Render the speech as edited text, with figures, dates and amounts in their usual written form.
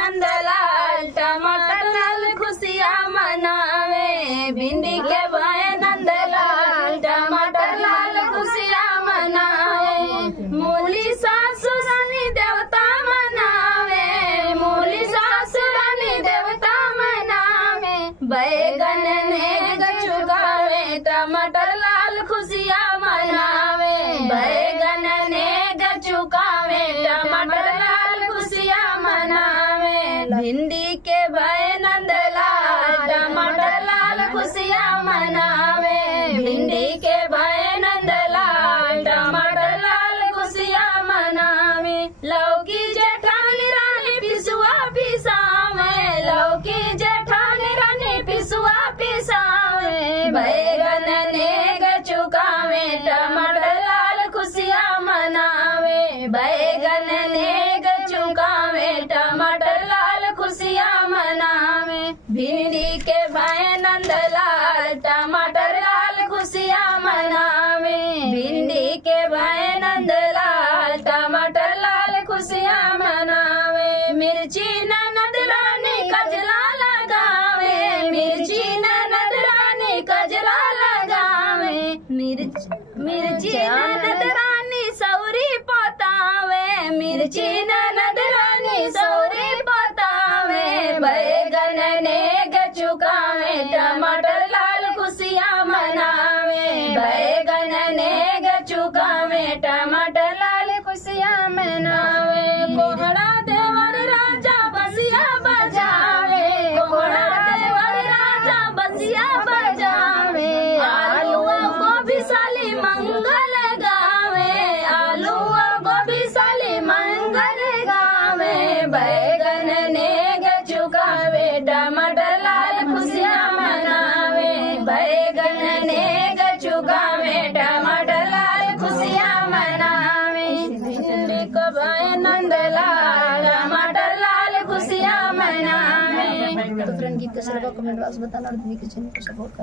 नंदलाल टमाटर लाल खुशियाँ मनावे, भिंडी के भाई नंदलाल टमाटर लाल खुशियाँ मनावे। मूली सासु रानी देवता मनावे, मूली सासु रानी देवता मनावे। बैगन नेग चुकावे टमाटर लाल खुशियाँ मनावे, बैगन नेग चुकावे टमाटर लाल खुशियाँ मनावे। भिंडी के भाई नंदलाल टमाटर लाल खुशियाँ मनावे, भिंडी के भाई नंदलाल टमाटर लाल खुशियाँ मनावे। लौकी जेठानी रानी पिसुआ पिसावे, लौकी जेठानी रानी पिसुआ पिसावे। बैगन नेग चुकावे टमाटर लाल खुशियाँ मनावे, बैगन नेग चुकावे टमाटर लाल खुशियाँ मनावे। भिंडी के भाई नंदलाल टमाटर लाल खुशियाँ मनावे, भिंडी के भाई नंदलाल टमाटर लाल खुशियाँ मनावे। मिर्ची ननद रानी कजरा लगावे, मिर्ची ननद रानी कजरा लगावे। मिर्ची ननद रानी सौरी पोतावे, मिर्ची ननद रानी सौरी पोतावे। बैगन नेग चुकावे टमाटर लाल खुशियाँ मनावे, बैगन नेग चुकावे टमाटर लाल खुशियाँ मनावे। कोहड़ा देवर राजा बसिया बजावे, कोहड़ा देवर राजा बसिया बजावे। आलू गोभी साली मंगल गावे, आलू गोभी साली मंगल गावे। बैगन नेग चुकावे टमाटर लाल खुशियाँ मनावे, बैगन नेग चुकावे टमाटर लाल खुशियाँ मनावे। भिंडी को भाई नंदलाल टमाटर लाल खुशियाँ मनावे। तो फ्रेंड गीत कैसा लगा कमेंट बॉक्स में बताना और दीदी के चैनल को सपोर्ट करना।